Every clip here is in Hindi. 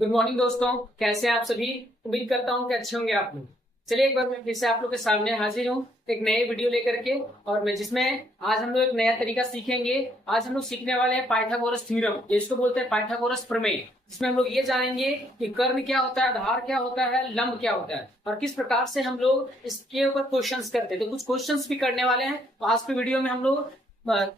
गुड मॉर्निंग दोस्तों। कैसे हैं आप सभी? उम्मीद करता हूं कि अच्छे होंगे आप लोग। चलिए एक बार मैं फिर से आप लोग के सामने हाजिर हूं एक नए वीडियो लेकर के। और मैं जिसमें आज हम लोग एक नया तरीका सीखेंगे। आज हम लोग सीखने वाले हैं पाइथागोरस थ्योरम, जिसको बोलते हैं पाइथागोरस प्रमेय। जिसमें हम लोग ये जानेंगे कि कर्ण क्या होता है, आधार क्या होता है, लंब क्या होता है और किस प्रकार से हम लोग इसके ऊपर क्वेश्चंस करते हैं। तो कुछ क्वेश्चंस भी करने वाले हैं। तो आज की वीडियो में हम लोग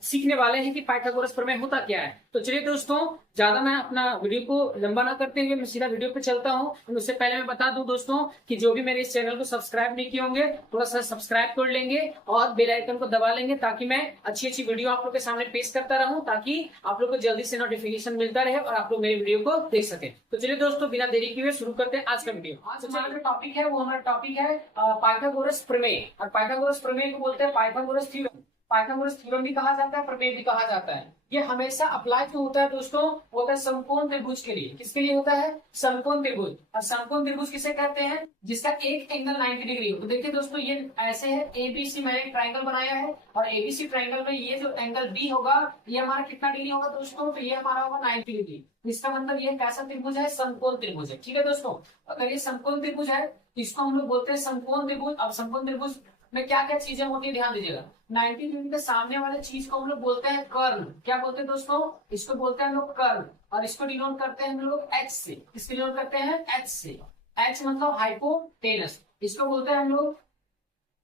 सीखने वाले हैं कि पाइथागोरस प्रमेय होता क्या है। तो चलिए दोस्तों, ज्यादा मैं अपना वीडियो को लंबा ना करते हुए मैं सीधा वीडियो पे चलता हूं। उससे पहले मैं बता दूं दोस्तों कि जो भी मेरे इस चैनल को सब्सक्राइब नहीं किए होंगे थोड़ा सा सब्सक्राइब कर लेंगे और बेल आइकन को दबा लेंगे, ताकि मैं अच्छी अच्छी वीडियो आप लोग के सामने पेश करता रहूं, ताकि आप लोग को जल्दी से नोटिफिकेशन मिलता रहे और आप लोग मेरी वीडियो को देख सके। तो चलिए दोस्तों, बिना देरी किए शुरू करते हैं आज का वीडियो। आज हमारा जो टॉपिक है वो हमारा टॉपिक है पाइथागोरस प्रमेय। और पाइथागोरस प्रमेय को बोलते हैं पाइथागोरस थ्योरम। पाइथागोरस थ्योरम भी कहा जाता है, प्रमेय भी कहा जाता है। ये हमेशा अप्लाई जो होता है दोस्तों वो होता है समकोण त्रिभुज के लिए। किसके लिए होता है? समकोण त्रिभुज। और समकोण त्रिभुज किसे कहते हैं? जिसका एक एंगल 90 डिग्री हो। तो देखिए दोस्तों, ये ऐसे है एबीसी, मैंने एक ट्राइंगल बनाया है और एबीसी ट्राइंगल में ये जो एंगल बी होगा ये हमारा कितना डिग्री होगा दोस्तों? तो ये हमारा होगा 90 डिग्री। इसका मतलब ये कैसा त्रिभुज है? समकोण त्रिभुज है। ठीक है दोस्तों, अगर ये समकोण त्रिभुज है तो इसको हम लोग बोलते हैं समकोण त्रिभुज। अब समकोण त्रिभुज में क्या क्या चीजें होती है ध्यान दीजिएगा। 90 डिग्री के सामने वाले चीज को हम लोग बोलते हैं कर्ण। क्या बोलते हैं दोस्तों? इसको बोलते हैं हम लोग कर्ण। और इसको डिनोट करते हैं हम लोग एच से। किसको डिनोट करते हैं? एच से। एच मतलब हाइपोटेनस। इसको बोलते हैं हम लोग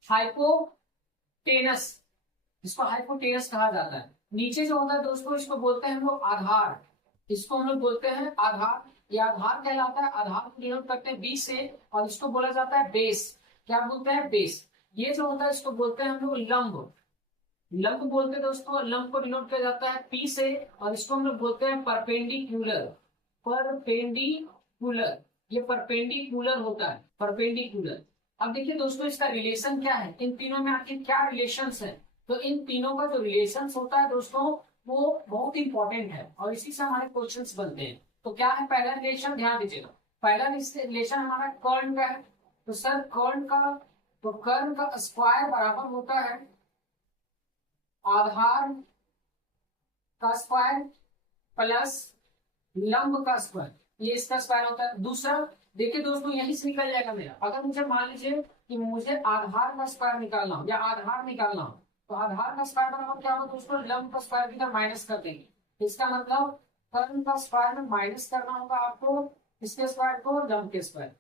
हाइपोटेनस। इसको हाइपोटेनस कहा जाता है। नीचे जो होता है दोस्तों इसको बोलते हैं हम लोग आधार। इसको हम लोग बोलते हैं आधार। ये आधार कहलाता है। आधार को डिनोट करते हैं बी से और इसको बोला जाता है बेस। क्या बोलते हैं? बेस। ये जो होता है इसको बोलते हैं हम लोग लंब। लंब बोलते हैं दोस्तों। लंब को डिनोट किया जाता है पी से और इसको हम लोग बोलते हैं परपेंडिकुलर। परपेंडिकुलर, ये परपेंडिकुलर होता है, परपेंडिकुलर। अब देखिए दोस्तों, इसका रिलेशन क्या है? इन तीनों में आखिर क्या रिलेशन है? तो इन तीनों का जो रिलेशन होता है दोस्तों वो बहुत इंपॉर्टेंट है और इसी से हमारे क्वेश्चंस बनते हैं। तो क्या है पहला रिलेशन? ध्यान दीजिएगा। पहला रिलेशन हमारा कर्ण का है। तो सर कर्ण का, तो कर्ण का स्क्वायर बराबर होता है आधार का स्क्वायर प्लस लंब का स्क्वायर। ये इसका स्क्वायर होता है। दूसरा देखिए दोस्तों, यहीं से निकल जाएगा मेरा। अगर मुझे मान लीजिए कि मुझे आधार का स्क्वायर निकालना हो या आधार निकालना हो, तो आधार का स्क्वायर बराबर क्या होगा दोस्तों? लंब का स्क्वायर भी माइनस कर देंगे। इसका मतलब कर्ण का स्क्वायर में माइनस करना होगा आपको इसके स्क्वायर को, लंब के स्क्वायर।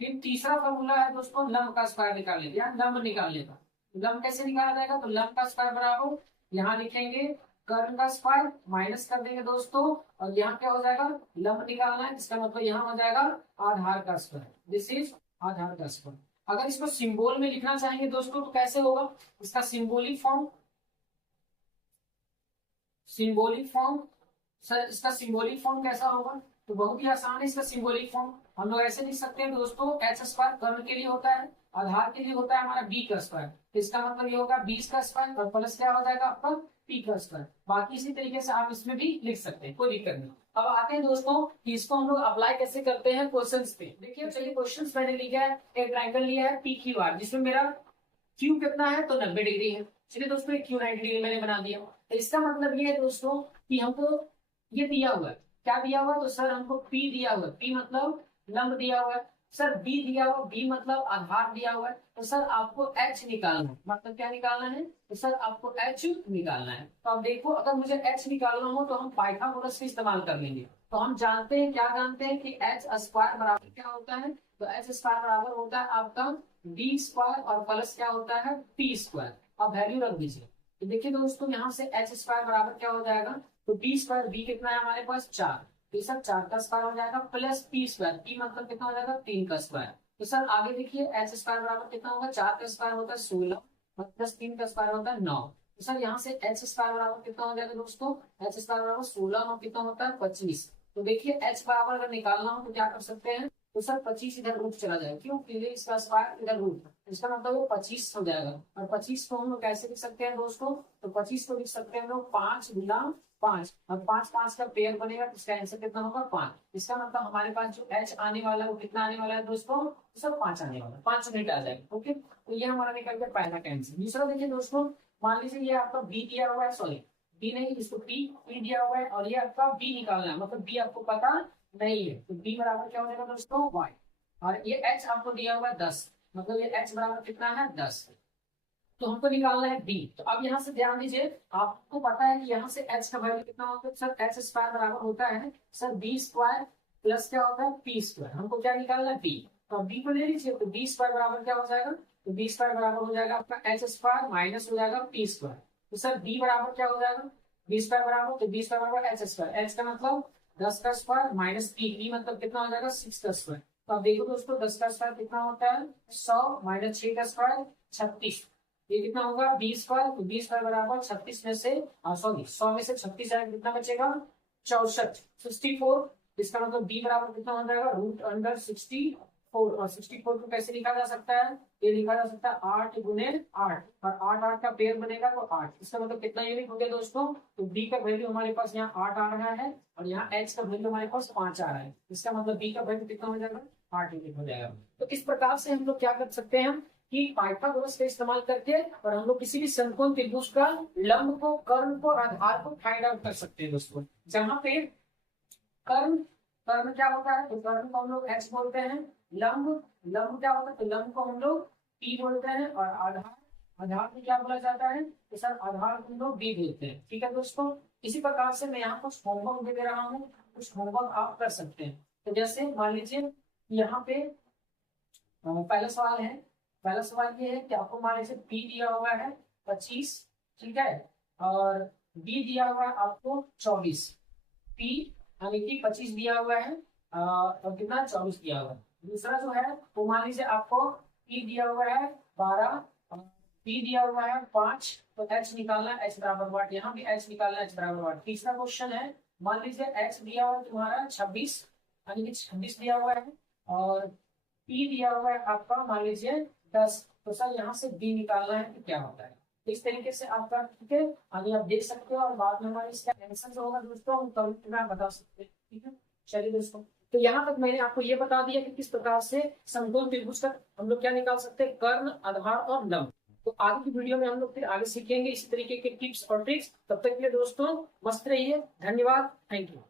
फिर तीसरा फॉर्मूला है दोस्तों लंब का स्क्वायर निकालने का या लंब निकालने का। लंब कैसे निकाला जाएगा? तो लंब का स्क्वायर बराबर यहाँ लिखेंगे कर्ण का स्क्वायर माइनस कर देंगे दोस्तों और यहाँ क्या हो जाएगा? लंब निकालना है, इसका मतलब यहाँ हो जाएगा आधार का स्क्वायर। दिस इज आधार का स्क्वायर। अगर इसको सिंबल में लिखना चाहेंगे दोस्तों तो कैसे होगा इसका symbolic form? Symbolic form, sir इसका सिंबॉलिक फॉर्म कैसा होगा? तो बहुत ही आसान है इसका सिंबॉलिक फॉर्म। हम लोग ऐसे लिख सकते हैं दोस्तों, एच स्क्वायर कर्ण के लिए होता है, आधार के लिए होता है हमारा बी का स्क्वायर। तो इसका मतलब ये होगा 20 का स्क्वायर और प्लस क्या हो जाएगा आपका? पी का स्क्वायर। बाकी इसी तरीके से आप इसमें भी लिख सकते हैं, कोई दिक्कत नहीं। अब आते हैं दोस्तों कि इसको हम लोग अप्लाई कैसे करते हैं क्वेश्चंस पे। देखिए चलिए, क्वेश्चंस मैंने लिखा है, एक ट्रायंगल लिया है पी क्यू आर, जिसमें मेरा क्यू कितना है? तो 90 डिग्री है। चलिए दोस्तों, क्यू 90 डिग्री मैंने बना दिया। तो इसका मतलब ये है दोस्तों कि हमको ये दिया हुआ है। क्या दिया हुआ है? तो सर हमको पी दिया हुआ है, पी मतलब लंब दिया हुआ है। सर बी दिया हुआ, बी मतलब आधार दिया हुआ है। तो सर आपको एच निकालना है, मतलब क्या निकालना है? तो सर आपको एच निकालना है। तो अब देखो, अगर मुझे एच निकालना हो तो हम पाइथागोरस का इस्तेमाल कर लेंगे। तो हम जानते हैं, क्या जानते हैं कि एच स्क्वायर बराबर क्या होता है? तो एच स्क्वायर बराबर होता है आपका बी स्क्वायर और प्लस क्या होता है? P square. अब वैल्यू रख दीजिए। तो देखिए दोस्तों, यहाँ से एच स्क्वायर बराबर क्या हो जाएगा? तो बी स्क्वायर, बी कितना है हमारे पास? 4। तो सर 4 का स्क्वायर हो जाएगा प्लस पी स्क्वायर, पी मतलब कितना हो जाएगा? 3 का स्क्वायर। तो सर आगे देखिए, एच स्क्वायर बराबर कितना होगा? 4 का स्क्वायर होता है 16 प्लस 3 का स्क्वायर होता है 9। तो सर यहाँ से एच स्क्वायर बराबर कितना हो जाएगा दोस्तों? एच स्क्वायर बराबर 16 9 कितना होता है? 25। तो देखिए एच बराबर अगर निकालना हो तो क्या कर सकते हैं? तो सर 25 इधर रूट चला जाएगा, क्यों? क्योंकि इसका स्क्वायर इधर रूट, इसका मतलब वो 25 हो जाएगा। और 25 को हम लोग कैसे लिख सकते हैं दोस्तों? तो 25 को लिख सकते हैं हम लोग 5 गुना 5। और 5 5 का पेयर बनेगा तो इसका आंसर कितना होगा? 5। इसका मतलब हमारे पास जो एच आने वाला है वो कितना आने वाला है दोस्तों? तो सर 5 आने वाला है, 5 यूनिट आ जाएगा। ओके, तो ये हमारा निकल गया पहला का आंसर। दूसरा देखिए दोस्तों, मान लीजिए ये आपका बी दिया हुआ है, सॉरी बी नहीं, इसको पी दिया हुआ है और ये आपका बी निकालना है, मतलब बी आपको पता नहीं है, तो b बराबर क्या हो जाएगा दोस्तों y। और ये h आपको दिया हुआ है 10, मतलब ये h बराबर कितना है 10, तो हमको निकालना है b। तो अब यहाँ से ध्यान दीजिए, आपको पता है कि यहाँ से h का वैल्यू कितना होता है सर, h स्क्वायर बराबर होता है सर b स्क्वायर प्लस क्या होता है p स्क्वायर। हमको क्या निकालना है b, तो b को ले लीजिए, तो b स्क्वायर बराबर क्या हो जाएगा, तो b स्क्वायर बराबर हो जाएगा आपका h स्क्वायर माइनस हो जाएगा p स्क्वायर। तो सर b बराबर क्या हो जाएगा, b स्क्वायर बराबर, तो b स्क्वायर बराबर h स्क्वायर, h का मतलब 10 का स्क्वायर माइनस p मतलब कितना हो जाएगा 6 का स्क्वायर। तो अब देखो दोस्तों 10 का स्क्वायर कितना होता है 100 माइनस 6 का स्क्वायर 36, ये कितना होगा 20 स्क्वायर, तो 20 स्क्वायर बराबर 36 में से सॉरी 100 में से 36 जाएगा, कितना बचेगा 64, 64। इसका मतलब b बराबर कितना हो जाएगा रूट अंडर 64। और 64 को कैसे लिखा जा सकता है, ये लिखा जा सकता है 8 गुने 8, और 8 8 का पेयर बनेगा तो 8। इसका मतलब कितना यूनिट हो गया दोस्तों, तो b का वैल्यू हमारे पास यहाँ 8 आ रहा है और यहाँ h का वैल्यू हमारे पास 5 आ रहा है। इसका मतलब b का वैल्यू कितना हो जाएगा 8 यूनिट हो जाएगा। तो इस प्रकार से हम लोग क्या कर सकते हैं कि पाइथागोरस का इस्तेमाल करके और हम लोग किसी भी समकोण त्रिभुज का लंब को, कर्ण को, आधार को फाइंड आउट कर सकते हैं दोस्तों। जहां पे कर्ण, कर्ण क्या होता है, तो कर्ण को हम लोग x बोलते हैं, लंब, लंब क्या होता है, तो लंब को हम लोग p बोलते हैं, और आधार, आधार को क्या बोला जाता है, तो सर आधार को हम लोग b बोलते हैं। ठीक है दोस्तों, इसी प्रकार से मैं यहाँ कुछ होमवर्क दे रहा हूँ, कुछ होमवर्क आप कर सकते हैं। तो जैसे मान लीजिए यहाँ पे पहला सवाल है, पहला सवाल ये है कि आपको मान लीजिए p दिया हुआ है 25, ठीक है, और b दिया हुआ है आपको 24, p यानी कि 25 दिया हुआ है और कितना 24 दिया हुआ है। दूसरा जो है वो मान लीजिए आपको p दिया हुआ है 12 और p दिया हुआ है 5, तो h निकालना है h बराबर वाट, यहाँ भी h निकालना है h बराबर वाट। तीसरा क्वेश्चन है, मान लीजिए x दिया हुआ है तुम्हारा 26 यानी कि 26 दिया हुआ है, और p दिया हुआ है आपका मान लीजिए 10, तो सर यहाँ से b निकालना है कि क्या होता है। तो इस तरीके से आपका, ठीक है, आगे आप देख सकते हो और बाद में हमारे इसका आंसर जो होगा दोस्तों हम कमेंट में बता सकते हैं। ठीक है, चलिए दोस्तों, तो यहाँ तक मैंने आपको ये बता दिया कि किस प्रकार से समकोण त्रिभुज का हम लोग क्या निकाल सकते हैं, कर्ण, आधार और लंब। तो आगे की वीडियो में हम लोग फिर आगे सीखेंगे इसी तरीके के टिप्स और ट्रिक्स। तब तक के लिए दोस्तों मस्त रहिए, धन्यवाद, थैंक यू।